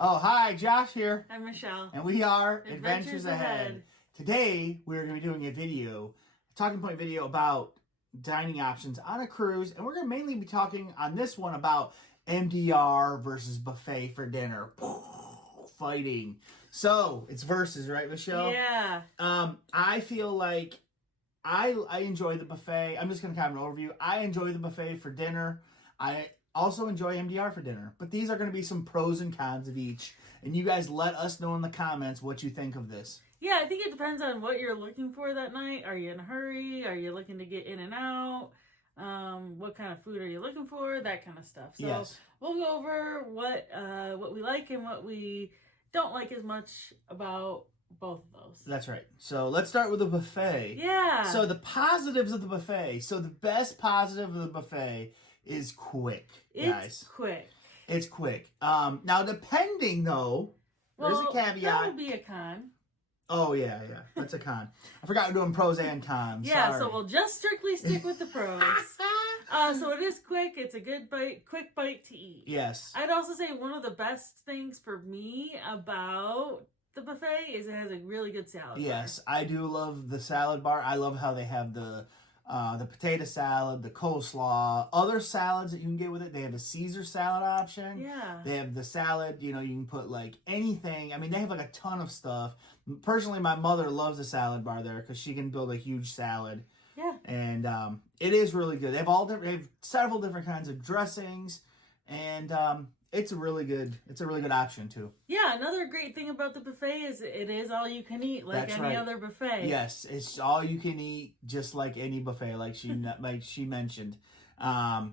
Oh, hi, Josh here. I'm Michelle. And we are Adventures Ahead. Today, we're going to be doing a talking point video about dining options on a cruise. And we're going to mainly be talking on this one about MDR versus buffet for dinner. Fighting. So, it's versus, right, Michelle? Yeah. I feel like I enjoy the buffet. I'm just going to kind of an overview. I enjoy the buffet for dinner. I also enjoy MDR for dinner. But these are going to be some pros and cons of each. And you guys let us know in the comments what you think of this. Yeah, I think it depends on what you're looking for that night. Are you in a hurry? Are you looking to get in and out? What kind of food are you looking for? That kind of stuff. So yes. We'll go over what we like and what we don't like as much about both of those. That's right. So let's start with the buffet. Yeah. So the positives of the buffet. So the best positive of the buffet is quick, guys. It's quick. It's quick. Now, depending, though, there's a caveat. That would be a con. Oh, yeah. That's a con. I forgot we're doing pros and cons. Yeah, Sorry. so we'll just strictly stick with the pros. So it is quick. It's a good quick bite to eat. Yes. I'd also say one of the best things for me about the buffet is it has a really good salad bar. Yes, I do love the salad bar. I love how they have the potato salad, the coleslaw, other salads that you can get with it. They have a Caesar salad option. Yeah. They have the salad, you can put like anything. I mean, they have like a ton of stuff. Personally, my mother loves the salad bar there because she can build a huge salad. Yeah. And it is really good. They have several different kinds of dressings, and it's a really good option too. Yeah, another great thing about the buffet is it is all you can eat, like That's any right. other buffet. Yes, it's all you can eat, just like any buffet, like she mentioned. The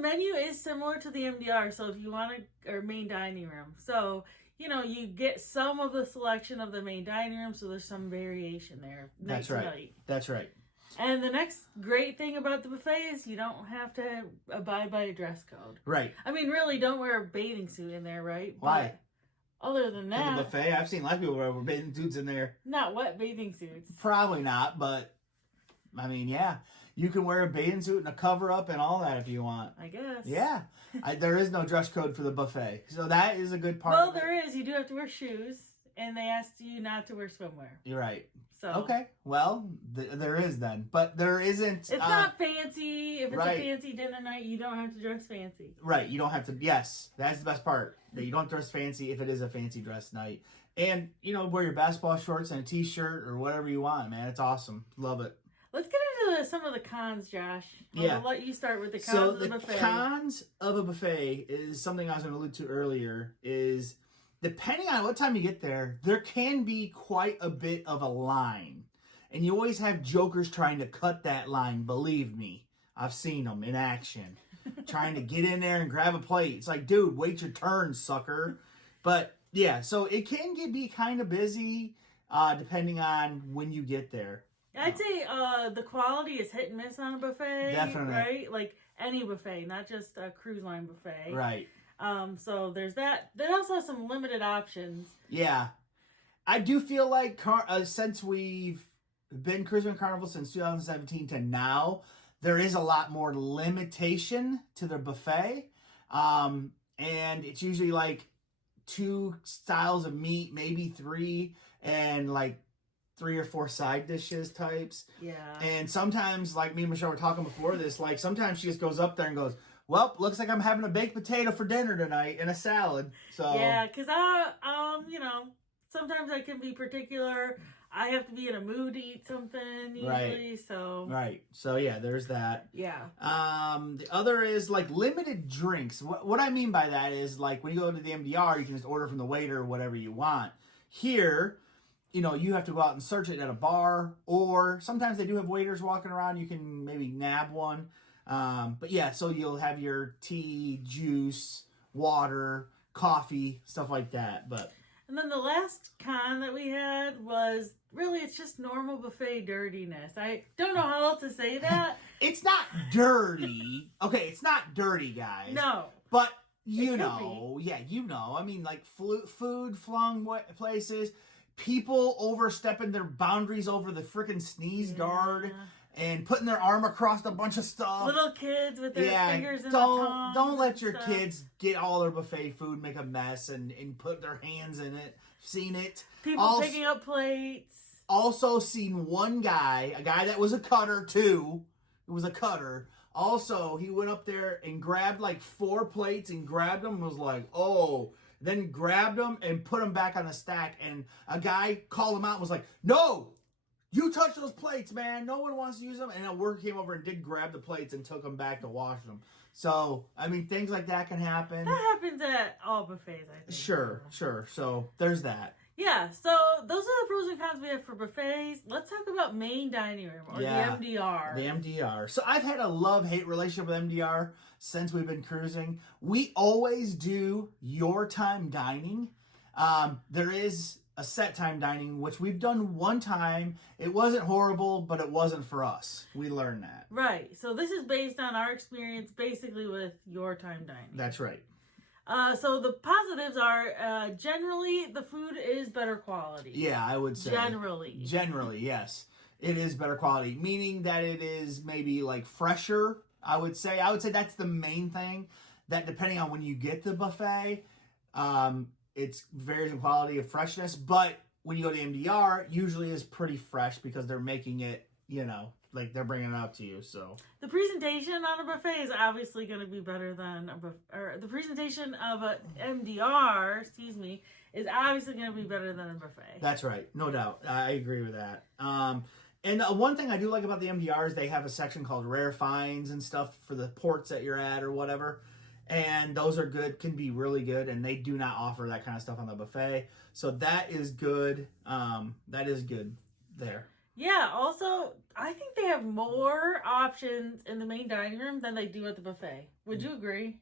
menu is similar to the MDR, so if you want or main dining room, so you get some of the selection of the main dining room, so there's some variation there. That's right. That's right. And the next great thing about the buffet is you don't have to abide by a dress code. Right. I mean, really, don't wear a bathing suit in there, right? Why? But other than that, in the buffet, I've seen a lot of people wear bathing suits in there. Not wet bathing suits. Probably not, but I mean, yeah, you can wear a bathing suit and a cover up and all that if you want. I guess. Yeah, there is no dress code for the buffet, so that is a good part. Well, there is. You do have to wear shoes, and they asked you not to wear swimwear. You're right. So okay, well, there is then, but there isn't. It's not fancy. If it's right. a fancy dinner night, you don't have to dress fancy. Right, you don't have to. Yes, that's the best part. That you don't dress fancy if it is a fancy dress night, and wear your basketball shorts and a t-shirt or whatever you want. Man, it's awesome. Love it. Let's get into some of the cons, Josh. I'll let you start with the cons of the buffet. So the cons of a buffet is something I was going to allude to earlier. Is depending on what time you get there, there can be quite a bit of a line. And you always have jokers trying to cut that line, believe me. I've seen them in action. Trying to get in there and grab a plate. It's like, dude, wait your turn, sucker. But, yeah, so it can be kind of busy depending on when you get there. I'd say the quality is hit and miss on a buffet. Definitely. Right? Like any buffet, not just a cruise line buffet. Right. So there's that. They also have some limited options. Yeah. I do feel like since we've been cruising Carnival since 2017 to now, there is a lot more limitation to their buffet. And it's usually like 2 styles of meat, maybe 3, and like 3 or 4 side dishes types. Yeah. And sometimes, like me and Michelle were talking before this, like sometimes she just goes up there and goes, well, looks like I'm having a baked potato for dinner tonight and a salad. So yeah, because sometimes I can be particular. I have to be in a mood to eat something usually. Right. So yeah, there's that. Yeah. The other is like limited drinks. What I mean by that is like when you go to the MDR, you can just order from the waiter whatever you want. Here, you have to go out and search it at a bar, or sometimes they do have waiters walking around. You can maybe nab one. But yeah, so you'll have your tea, juice, water, coffee, stuff like that. And then the last con that we had was really it's just normal buffet dirtiness. I don't know how else to say that. It's not dirty. Okay, it's not dirty, guys. No. But I mean, like food flung places. People overstepping their boundaries over the freaking sneeze guard. and putting their arm across a bunch of stuff. Little kids with their fingers in the don't tongs don't let and your stuff. kids get all their buffet food, make a mess, and put their hands in it. Seen it. People picking up plates. Also seen one guy, a guy that was a cutter too. It was a cutter. Also, he went up there and grabbed like 4 plates and grabbed them and was like, oh. Then grabbed them and put them back on the stack. And a guy called him out and was like, no, you touch those plates, man. No one wants to use them. And a worker came over and did grab the plates and took them back to wash them. So, I mean, things like that can happen. That happens at all buffets, I think. Sure. So, there's that. Yeah, so those are the pros and cons we have for buffets. Let's talk about main dining room, or the MDR. The MDR. So I've had a love-hate relationship with MDR since we've been cruising. We always do your time dining. There is a set time dining, which we've done one time. It wasn't horrible, but it wasn't for us. We learned that. Right. So this is based on our experience basically with your time dining. That's right. So the positives are generally the food is better quality. Yeah, I would say. Generally, yes. It is better quality, meaning that it is maybe like fresher, I would say. I would say that's the main thing, that depending on when you get the buffet, it's varies in quality of freshness, but when you go to MDR, usually is pretty fresh because they're making it, like they're bringing it out to you. So the presentation on a buffet is obviously going to be better than the presentation of a MDR, is obviously going to be better than a buffet. That's right, no doubt. I agree with that. And one thing I do like about the MDR is they have a section called rare finds and stuff for the ports that you're at or whatever. And those are good, can be really good, and they do not offer that kind of stuff on the buffet. So that is good. That is good there. Yeah, also, I think they have more options in the main dining room than they do at the buffet. Would you agree?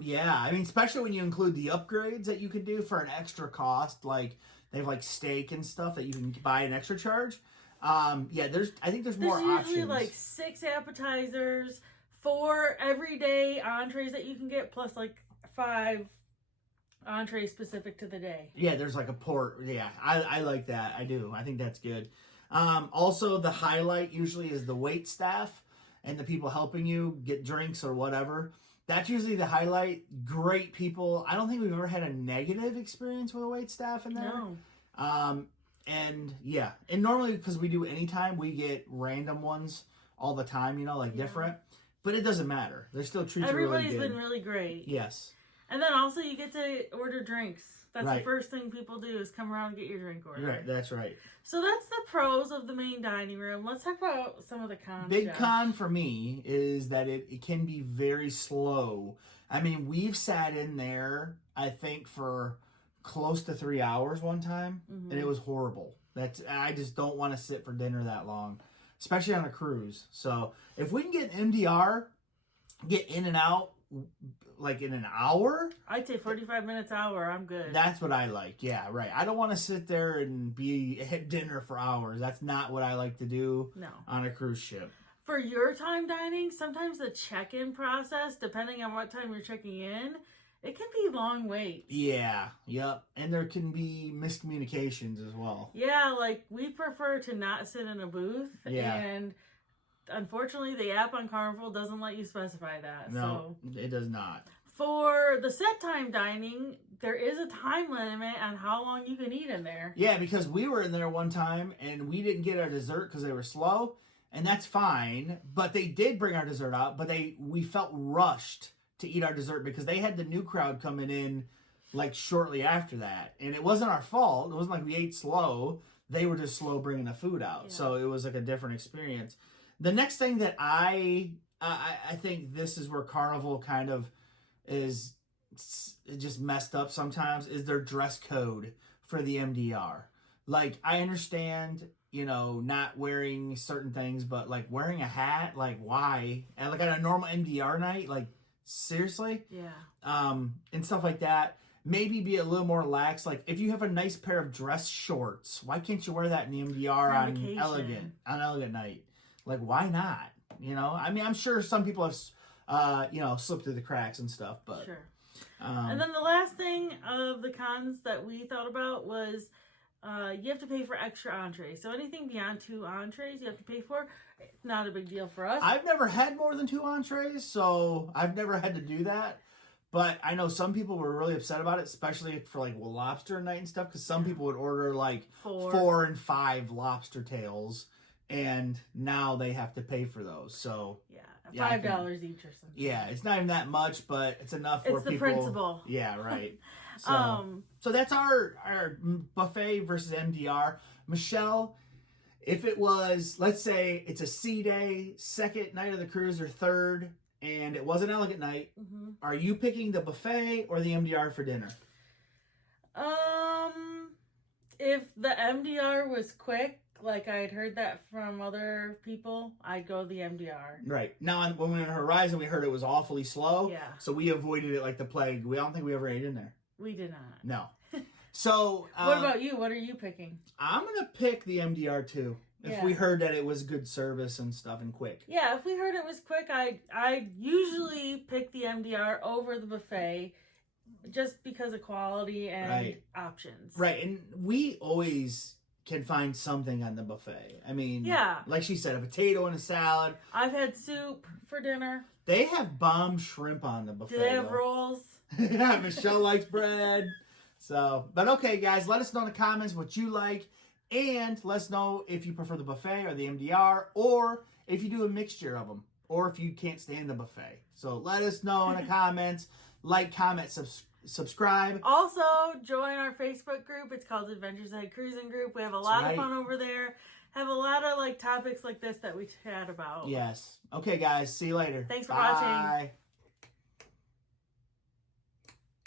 Yeah. I mean, especially when you include the upgrades that you can do for an extra cost. Like, they have, like, steak and stuff that you can buy an extra charge. I think there's more options. There's usually, like, 6 appetizers, 4 everyday entrees that you can get, plus, like, 5 entrees specific to the day. Yeah, there's, like, a port. Yeah, I like that. I do. I think that's good. Also, the highlight usually is the wait staff and the people helping you get drinks or whatever. That's usually the highlight. Great people. I don't think we've ever had a negative experience with a wait staff in there. No. And normally because we do anytime, we get random ones all the time, different. But it doesn't matter. They're still treating you really good. Everybody's been really great. Yes. And then also you get to order drinks. That's right. The first thing people do is come around and get your drink order. Right, that's right. So that's the pros of the main dining room. Let's talk about some of the cons. Big con for me is that it can be very slow. I mean, we've sat in there, I think, for close to 3 hours one time, and it was horrible. I just don't want to sit for dinner that long, especially on a cruise. So if we can get MDR, get in and out, like in an hour, I'd say 45 minutes, hour. I'm good. That's what I like. Yeah, right. I don't want to sit there and be at dinner for hours. That's not what I like to do. No. On a cruise ship. For your time dining, sometimes the check-in process, depending on what time you're checking in, it can be long waits. Yeah. Yep. And there can be miscommunications as well. Yeah, like we prefer to not sit in a booth. Yeah. And unfortunately, the app on Carnival doesn't let you specify that. No, it does not. For the set time dining, there is a time limit on how long you can eat in there. Yeah, because we were in there one time and we didn't get our dessert because they were slow, and that's fine. But they did bring our dessert out, but we felt rushed to eat our dessert because they had the new crowd coming in like shortly after that, and it wasn't our fault. It wasn't like we ate slow. They were just slow bringing the food out, so it was like a different experience. The next thing that I think this is where Carnival kind of is just messed up sometimes is their dress code for the MDR. Like, I understand, not wearing certain things, but like wearing a hat, like why? And like on a normal MDR night, like seriously? Yeah. And stuff like that. Maybe be a little more lax. Like if you have a nice pair of dress shorts, why can't you wear that in the MDR on Elegant night? Like, why not? I mean, I'm sure some people have, slipped through the cracks and stuff, but. Sure. And then the last thing of the cons that we thought about was you have to pay for extra entrees. So anything beyond 2 entrees you have to pay for. not a big deal for us. I've never had more than 2 entrees, so I've never had to do that. But I know some people were really upset about it, especially for like lobster night and stuff, because some people would order like 4 and 5 lobster tails, and now they have to pay for those. So yeah, $5 each or something. Yeah, it's not even that much, but it's enough for people. It's the principle. Yeah, right. So that's our buffet versus MDR. Michelle, if it was, let's say it's a sea day, second night of the cruise or third, and it was an elegant night, are you picking the buffet or the MDR for dinner? If the MDR was quick, like I had heard that from other people, I'd go the MDR. Right. Now, when we were in Horizon, we heard it was awfully slow. Yeah. So we avoided it like the plague. I don't think we ever ate in there. We did not. No. So. What about you? What are you picking? I'm going to pick the MDR too. If we heard that it was good service and stuff and quick. Yeah, if we heard it was quick, I usually pick the MDR over the buffet just because of quality and options. Right, and we always can find something on the buffet. I mean, like she said, a potato and a salad. I've had soup for dinner. They have bomb shrimp on the buffet. Do they have rolls? Yeah, Michelle likes bread. So, but okay, guys, let us know in the comments what you like. And let us know if you prefer the buffet or the MDR, or if you do a mixture of them, or if you can't stand the buffet. So let us know in the comments. Like, comment, subscribe. Also, join our Facebook group. It's called Adventures Ahead Cruising Group. We have a lot of fun over there. Have a lot of topics like this that we chat about. Yes. Okay, guys. See you later. Thanks for Bye. watching.